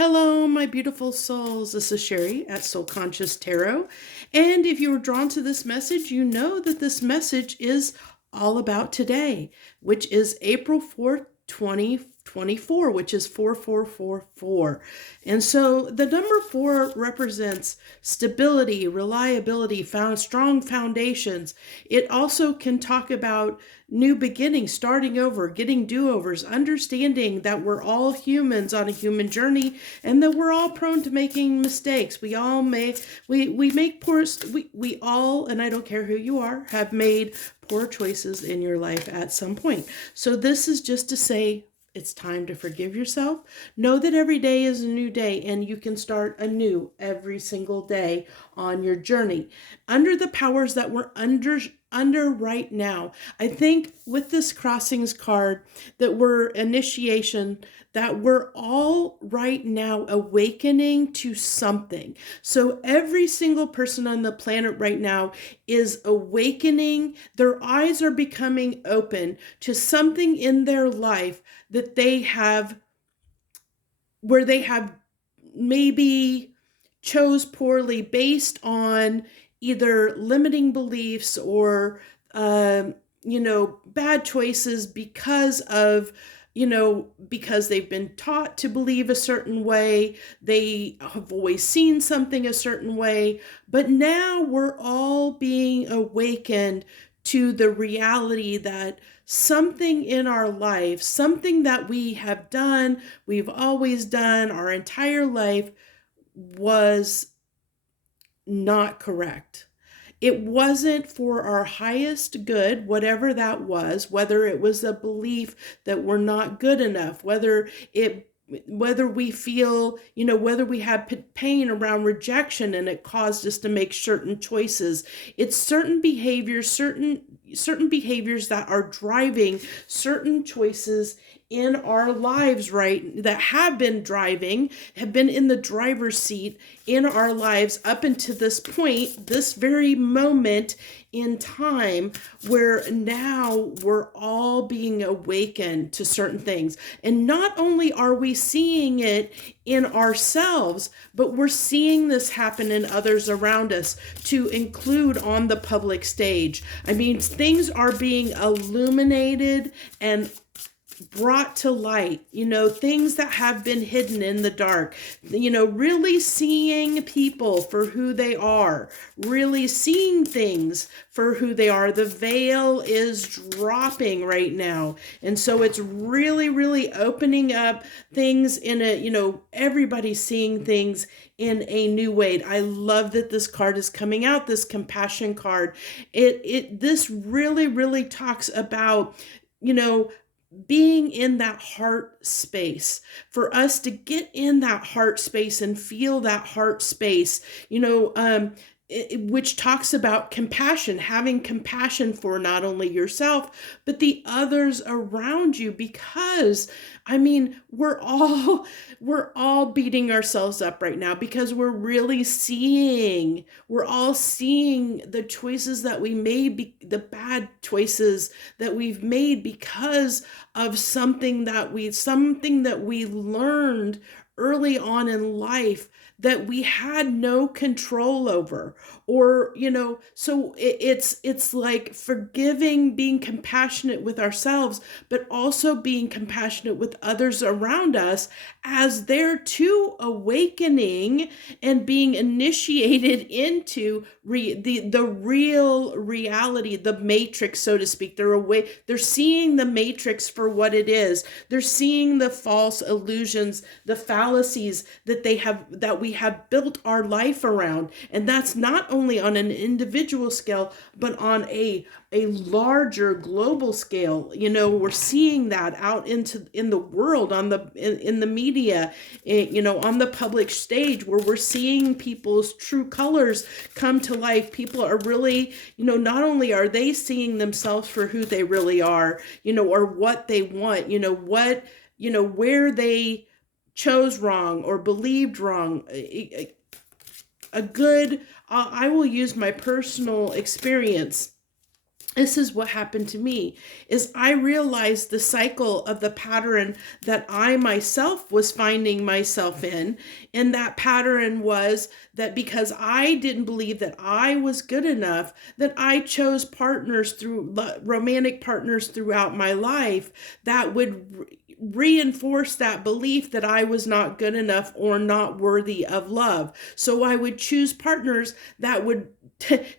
Hello, my beautiful souls. This is Sherry at Soul Conscious Tarot. And if you were drawn to this message, you know that this message is all about today, which is April 4th, 2024, which is 4444. And so the number 4 represents stability, reliability, found strong foundations. It also can talk about new beginnings, starting over, getting do-overs, understanding that we're all humans on a human journey and that we're all prone to making mistakes. We all make we make poor we all, and I don't care who you are, have made poor choices in your life at some point. So this is just to say it's time to forgive yourself. Know that every day is a new day and you can start anew every single day on your journey. Under the powers that we're under right now, I think with this crossings card that we're initiation, that we're all right now awakening to something. So every single person on the planet right now is awakening. Their eyes are becoming open to something in their life that they have, where they have maybe chose poorly based on either limiting beliefs or bad choices because of because they've been taught to believe a certain way. They have always seen something a certain way, but now we're all being awakened to the reality that something in our life, something that we have done, we've always done our entire life, was not correct. It wasn't for our highest good, whatever that was, whether it was a belief that we're not good enough, whether we feel, whether we had pain around rejection and it caused us to make certain choices. It's certain behaviors that are driving certain choices in our lives, right, that have been in the driver's seat in our lives up until this point, this very moment in time, where now we're all being awakened to certain things. And not only are we seeing it in ourselves, but we're seeing this happen in others around us, to include on the public stage. I mean, things are being illuminated and brought to light, things that have been hidden in the dark, really seeing people for who they are, really seeing things for who they are. The veil is dropping right now. And so it's really, really opening up things in everybody's seeing things in a new way. I love that this card is coming out, this compassion card. This really, really talks about, being in that heart space, for us to get in that heart space and feel that heart space, which talks about compassion, having compassion for not only yourself, but the others around you. Because, I mean, we're all beating ourselves up right now because we're all seeing the choices that we made, the bad choices that we've made because of something that we learned early on in life that we had no control over. Or so it's like forgiving, being compassionate with ourselves, but also being compassionate with others around us as they're too awakening and being initiated into the real reality, the matrix, so to speak. They're seeing the matrix for what it is. They're seeing the false illusions, the fallacies that we have built our life around. And that's not only on an individual scale, but on a larger global scale. We're seeing that out in the world, in the media, on the public stage, where we're seeing people's true colors come to life. People are really, not only are they seeing themselves for who they really are, or what they want, where they chose wrong or believed wrong. I will use my personal experience. this is what happened to me is I realized the cycle of the pattern that I myself was finding myself in. And that pattern was that because I didn't believe that I was good enough, that I chose partners through romantic partners throughout my life that would reinforce that belief that I was not good enough or not worthy of love. So I would choose partners that would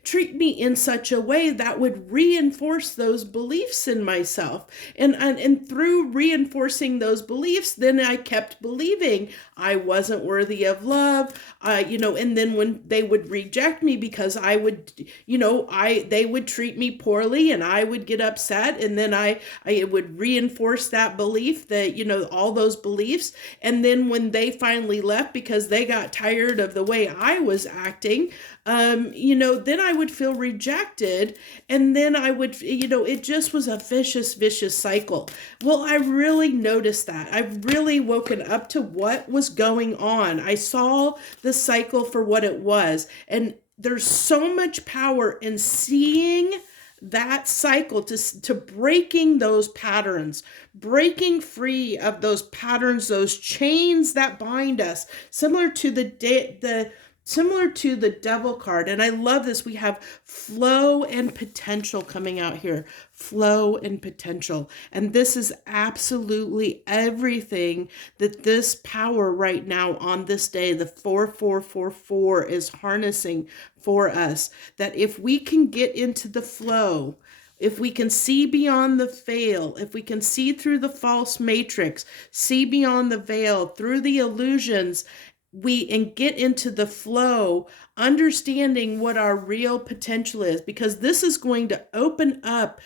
treat me in such a way that would reinforce those beliefs in myself. And through reinforcing those beliefs, then I kept believing I wasn't worthy of love. And then when they would reject me because I would, they would treat me poorly and I would get upset. And then I would reinforce that belief that, all those beliefs. And then when they finally left because they got tired of the way I was acting, then I would feel rejected. And then I would, it just was a vicious cycle. Well, I really noticed that. I've really woken up to what was going on. I saw the cycle for what it was. And there's so much power in seeing that cycle to breaking those patterns, breaking free of those patterns, those chains that bind us, similar to the devil card. And I love this. We have flow and potential coming out here. Flow and potential. And this is absolutely everything that this power right now on this day, the 4444, is harnessing for us. That if we can get into the flow, if we can see beyond the veil, if we can see through the false matrix, see beyond the veil, through the illusions, and get into the flow, understanding what our real potential is, because this is going to open up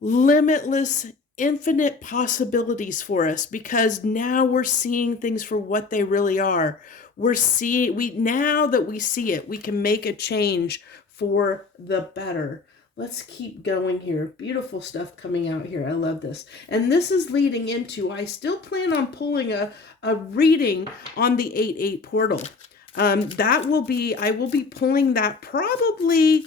limitless, infinite possibilities for us, because now we're seeing things for what they really are. Now that we see it, we can make a change for the better. Let's keep going here. Beautiful stuff coming out here. I love this. And this is leading into, I still plan on pulling a reading on the 8-8 portal. I will be pulling that probably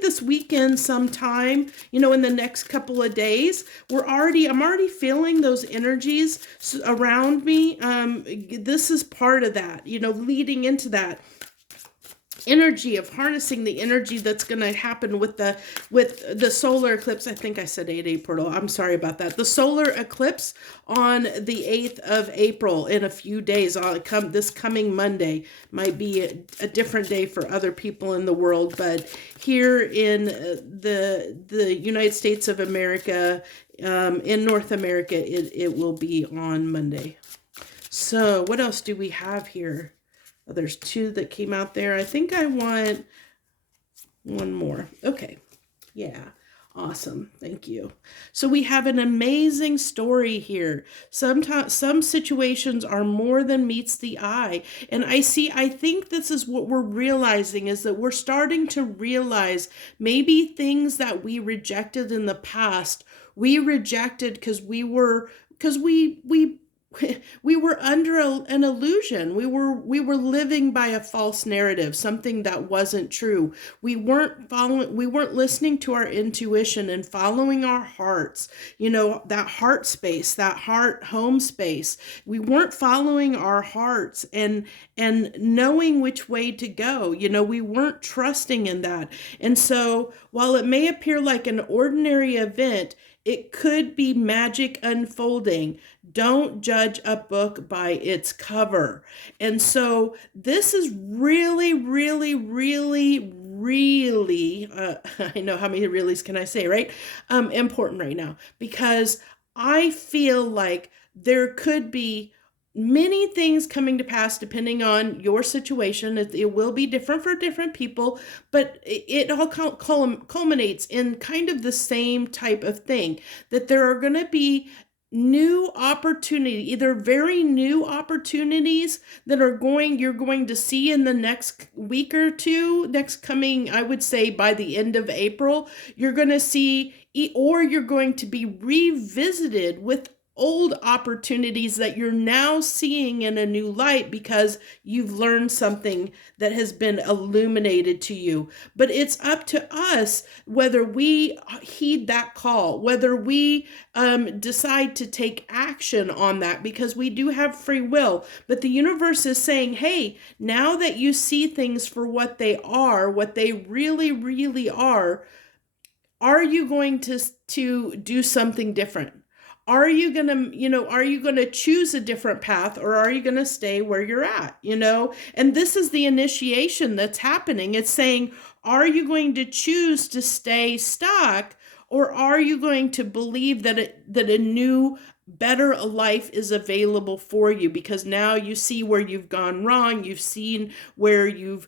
this weekend sometime, in the next couple of days. I'm already feeling those energies around me. This is part of that, leading into that energy of harnessing the energy that's going to happen with the solar eclipse. I think I said 8-8 portal. I'm sorry about that. The solar eclipse on the 8th of April in a few days. This coming Monday might be a different day for other people in the world, but here in the United States of America, in North America, it will be on Monday. So what else do we have here? Oh, there's 2 that came out there. I think I want one more. Okay. Yeah. Awesome. Thank you. So we have an amazing story here. Sometimes some situations are more than meets the eye. And I think this is what we're realizing, is that we're starting to realize maybe things that we rejected in the past, we rejected because we were under an illusion. We were living by a false narrative, something that wasn't true. We weren't listening to our intuition and following our hearts, that heart space, that heart home space. We weren't following our hearts and knowing which way to go. We weren't trusting in that. And so while it may appear like an ordinary event, it could be magic unfolding. Don't judge a book by its cover. And so this is really, really, really, really, I know how many reallys can I say, right? Important right now, because I feel like there could be many things coming to pass depending on your situation. It will be different for different people, but it all culminates in kind of the same type of thing, that there are going to be new opportunity, either very new opportunities that you're going to see in the next week or two, next coming, I would say by the end of April, you're going to see, or you're going to be revisited with old opportunities that you're now seeing in a new light because you've learned something that has been illuminated to you. But it's up to us whether we heed that call, whether we decide to take action on that, because we do have free will. But the universe is saying, hey, now that you see things for what they are, what they really, really are you going to do something different? Are you going to, are you going to choose a different path, or are you going to stay where you're at, And this is the initiation that's happening. It's saying, are you going to choose to stay stuck, or are you going to believe that a new, better life is available for you, because now you see where you've gone wrong. You've seen where you've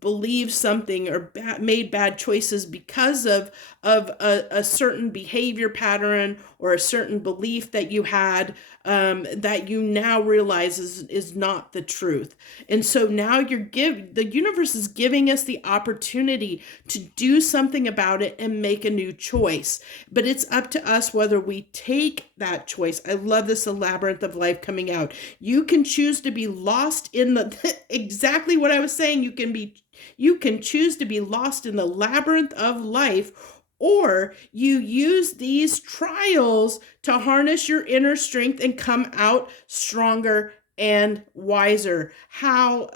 believed something or made bad choices because of a certain behavior pattern or a certain belief that you had, that you now realize is not the truth. And so now the universe is giving us the opportunity to do something about it and make a new choice. But it's up to us whether we take that choice. I love this labyrinth of life coming out. You can choose to be lost in the exactly what I was saying. You can choose to be lost in the labyrinth of life, or you use these trials to harness your inner strength and come out stronger and wiser. How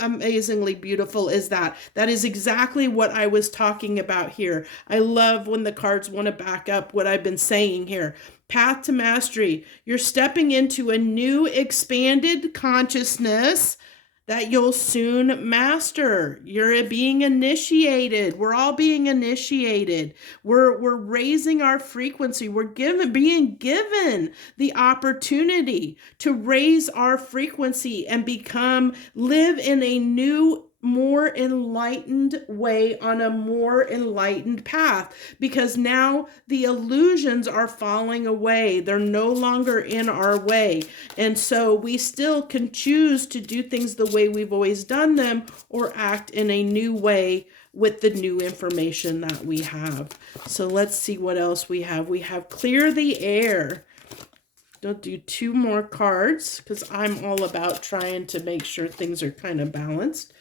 amazingly beautiful is that? That is exactly what I was talking about here. I love when the cards want to back up what I've been saying here. Path to mastery. You're stepping into a new expanded consciousness that you'll soon master. You're being initiated. We're all being initiated. We're raising our frequency. We're being given the opportunity to raise our frequency and live in a new, more enlightened way, on a more enlightened path, because now the illusions are falling away. They're no longer in our way. And so we still can choose to do things the way we've always done them, or act in a new way with the new information that we have. So let's see what else we have. We have clear the air. I'll do 2 more cards because I'm all about trying to make sure things are kind of balanced.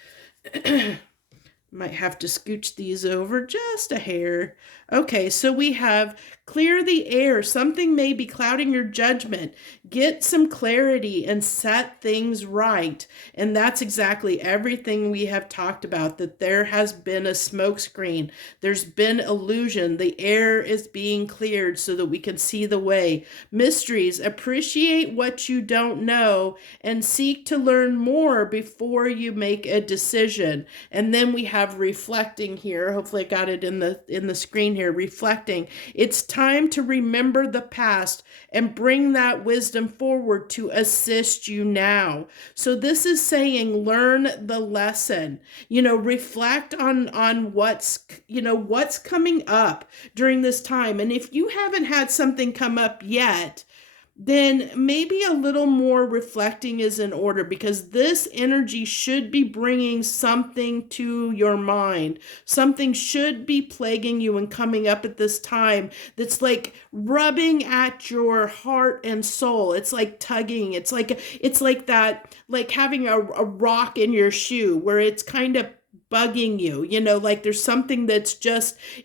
Might have to scooch these over just a hair. Okay, so we have clear the air. Something may be clouding your judgment. Get some clarity and set things right. And that's exactly everything we have talked about, that there has been a smokescreen. There's been illusion. The air is being cleared so that we can see the way. Mysteries. Appreciate what you don't know and seek to learn more before you make a decision. And then we have reflecting here. Hopefully I got it in the screen here. Reflecting. It's time to remember the past and bring that wisdom forward to assist you now. So this is saying, learn the lesson. Reflect on what's coming up during this time. And if you haven't had something come up yet, then maybe a little more reflecting is in order, because this energy should be bringing something to your mind. Something should be plaguing you and coming up at this time that's like rubbing at your heart and soul. It's like tugging. It's like that, like having a rock in your shoe where it's kind of bugging you, like there's something that's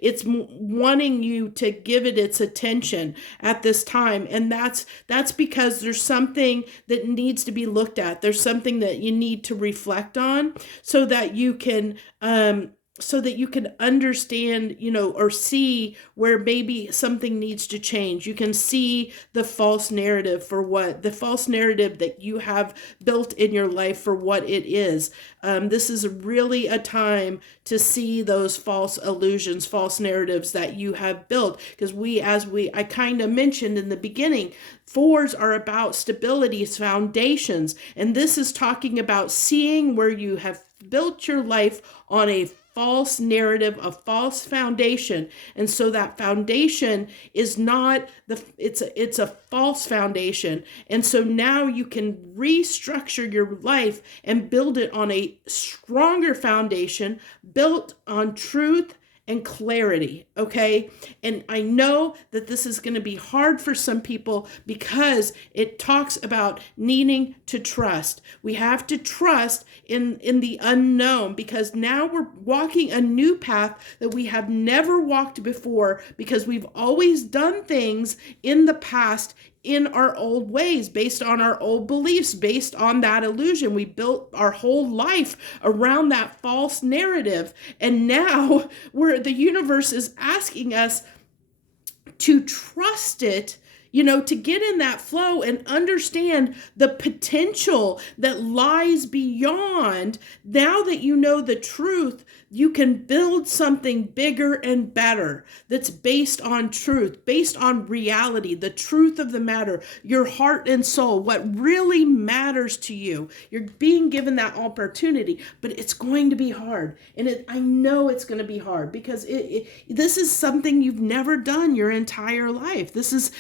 it's wanting you to give it its attention at this time. And that's because there's something that needs to be looked at. There's something that you need to reflect on so that you can understand, or see where maybe something needs to change. You can see the false narrative that you have built in your life for what it is. This is really a time to see those false illusions, false narratives that you have built. Because I kind of mentioned in the beginning, 4s are about stability, foundations. And this is talking about seeing where you have built your life on a false narrative, a false foundation. And so that foundation is not it's a false foundation. And so now you can restructure your life and build it on a stronger foundation, built on truth and clarity, okay? And I know that this is going to be hard for some people because it talks about needing to trust. We have to trust in the unknown, because now we're walking a new path that we have never walked before, because we've always done things in the past in our old ways, based on our old beliefs, based on that illusion. We built our whole life around that false narrative. And now where the universe is asking us to trust it, to get in that flow and understand the potential that lies beyond. Now that you know the truth, you can build something bigger and better that's based on truth, based on reality, the truth of the matter, your heart and soul, what really matters to you. You're being given that opportunity, but it's going to be hard. And I know it's going to be hard, because this is something you've never done your entire life. This is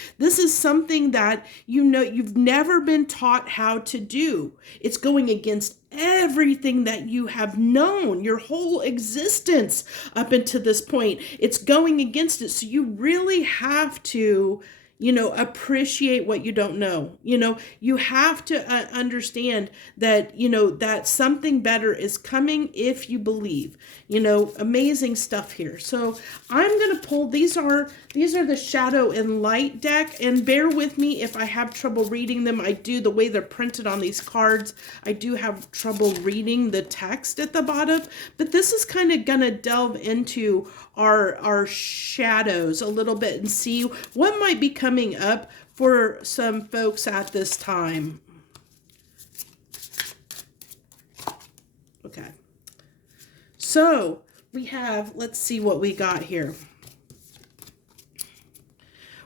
something that you've never been taught how to do. It's going against everything that you have known your whole existence up until this point. It's going against it. So you really have to appreciate what you don't know. You have to understand that, that something better is coming if you believe. Amazing stuff here. So I'm going to pull, these are the shadow and light deck, and bear with me if I have trouble reading them. The way they're printed on these cards, I do have trouble reading the text at the bottom, but this is kind of going to delve into our shadows a little bit and see what might be coming up for some folks at this time. Okay. So we have, let's see what we got here.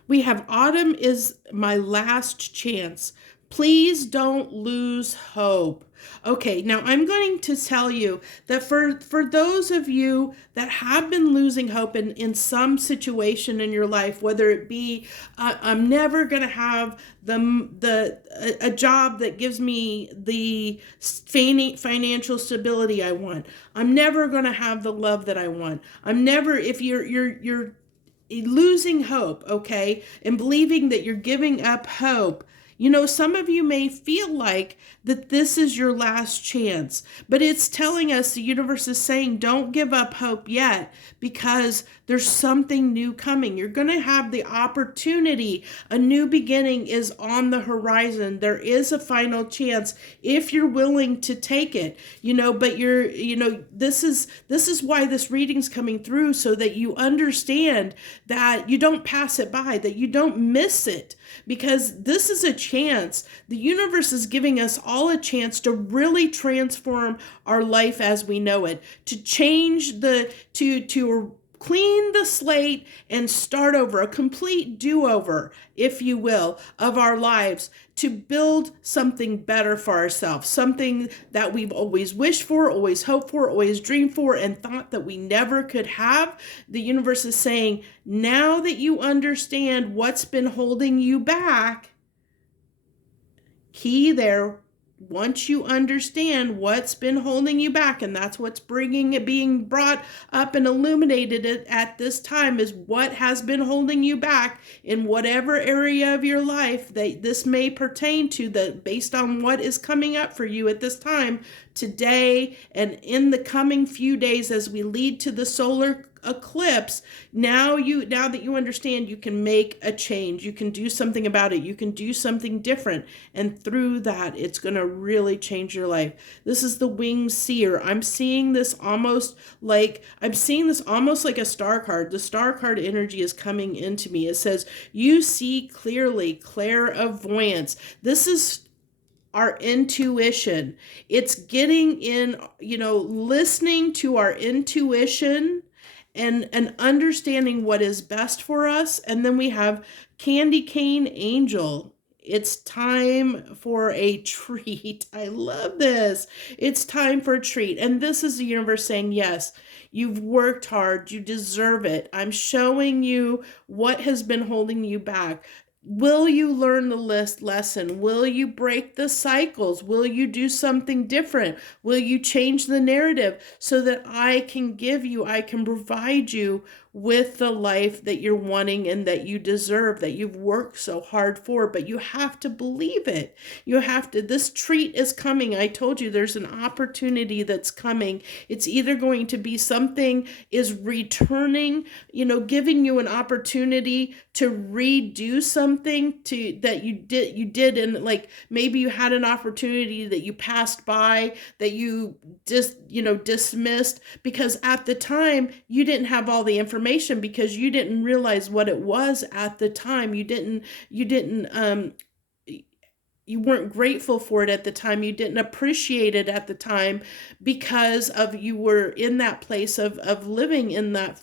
We have autumn is my last chance. Please don't lose hope. Okay, now I'm going to tell you that for those of you that have been losing hope in some situation in your life, whether it be I'm never going to have a job that gives me the financial stability I want. I'm never going to have the love that I want. If you're losing hope, okay, and believing that you're giving up hope. Some of you may feel like that this is your last chance, but it's telling us, the universe is saying, don't give up hope yet, because there's something new coming. You're going to have the opportunity. A new beginning is on the horizon. There is a final chance if you're willing to take it, but this is why this reading's coming through, so that you understand that you don't pass it by, that you don't miss it, because this is a chance. The universe is giving us all a chance to really transform our life as we know it, to change to clean the slate and start over, a complete do-over, if you will, of our lives, to build something better for ourselves, something that we've always wished for, always hoped for, always dreamed for, and thought that we never could have. The universe is saying, now that you understand what's been holding you back, key there, once you understand what's been holding you back, and that's what's being brought up and illuminated at this time, is what has been holding you back in whatever area of your life that this may pertain to, that based on what is coming up for you at this time, today and in the coming few days as we lead to the solar eclipse. Now that you understand, you can make a change. You can do something about it. You can do something different. And through that, it's going to really change your life. This is the winged seer. I'm seeing this almost like a star card. The star card energy is coming into me. It says, you see clearly, clairvoyance. This is our intuition. It's getting in, listening to our intuition and understanding what is best for us. And then we have candy cane angel. It's time for a treat. I love this. It's time for a treat. And this is the universe saying, yes, you've worked hard. You deserve it. I'm showing you what has been holding you back. Will you learn the lesson? Will you break the cycles? Will you do something different? Will you change the narrative so that I can provide you with the life that you're wanting and that you deserve, that you've worked so hard for? But you have to believe it. You have to, this treat is coming. I told you there's an opportunity that's coming. It's either going to be something is returning, giving you an opportunity to redo something to that you did and like maybe you had an opportunity that you passed by that you just dismissed because at the time you didn't have all the information because you didn't realize what it was at the time. You didn't you weren't grateful for it at the time. You didn't appreciate it at the time because of you were in that place of living in that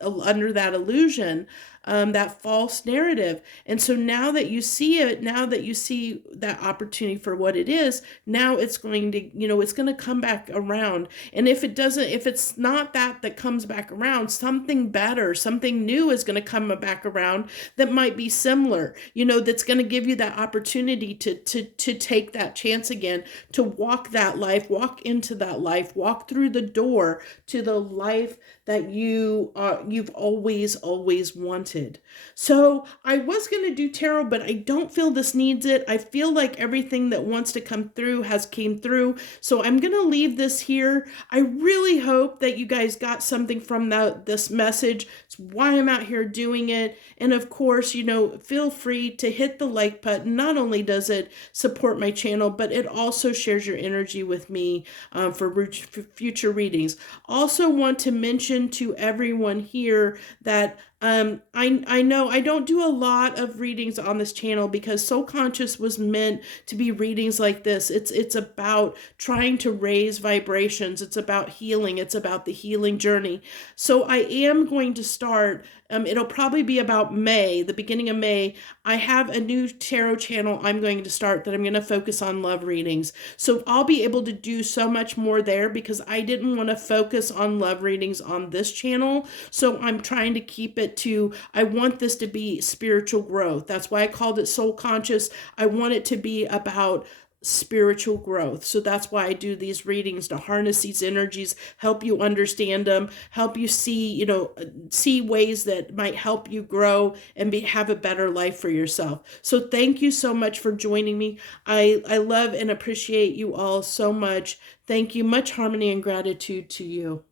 under that illusion, that false narrative. And so now that you see it, now that you see that opportunity for what it is, now it's going to, it's going to come back around. And if it doesn't, if it's not that comes back around, something better, something new is going to come back around that might be similar, that's going to give you that opportunity to take that chance again, to walk that life, walk into that life, walk through the door to the life that you've always wanted. So I was going to do tarot, but I don't feel this needs it. I feel like everything that wants to come through has came through. So I'm going to leave this here. I really hope that you guys got something from this message. It's why I'm out here doing it. And of course, feel free to hit the like button. Not only does it support my channel, but it also shares your energy with me for future readings. Also want to mention to everyone here that I know I don't do a lot of readings on this channel because Soul Conscious was meant to be readings like this. It's about trying to raise vibrations. It's about healing. It's about the healing journey. So I am going to start. It'll probably be about May, the beginning of May. I have a new tarot channel I'm going to start that I'm going to focus on love readings. So I'll be able to do so much more there because I didn't want to focus on love readings on this channel. So I'm trying to keep it to, I want this to be spiritual growth. That's why I called it Soul Conscious. I want it to be about spiritual growth. So that's why I do these readings, to harness these energies, help you understand them, help you see ways that might help you grow and have a better life for yourself. So thank you so much for joining me. I love and appreciate you all so much. Thank you. Much harmony and gratitude to you.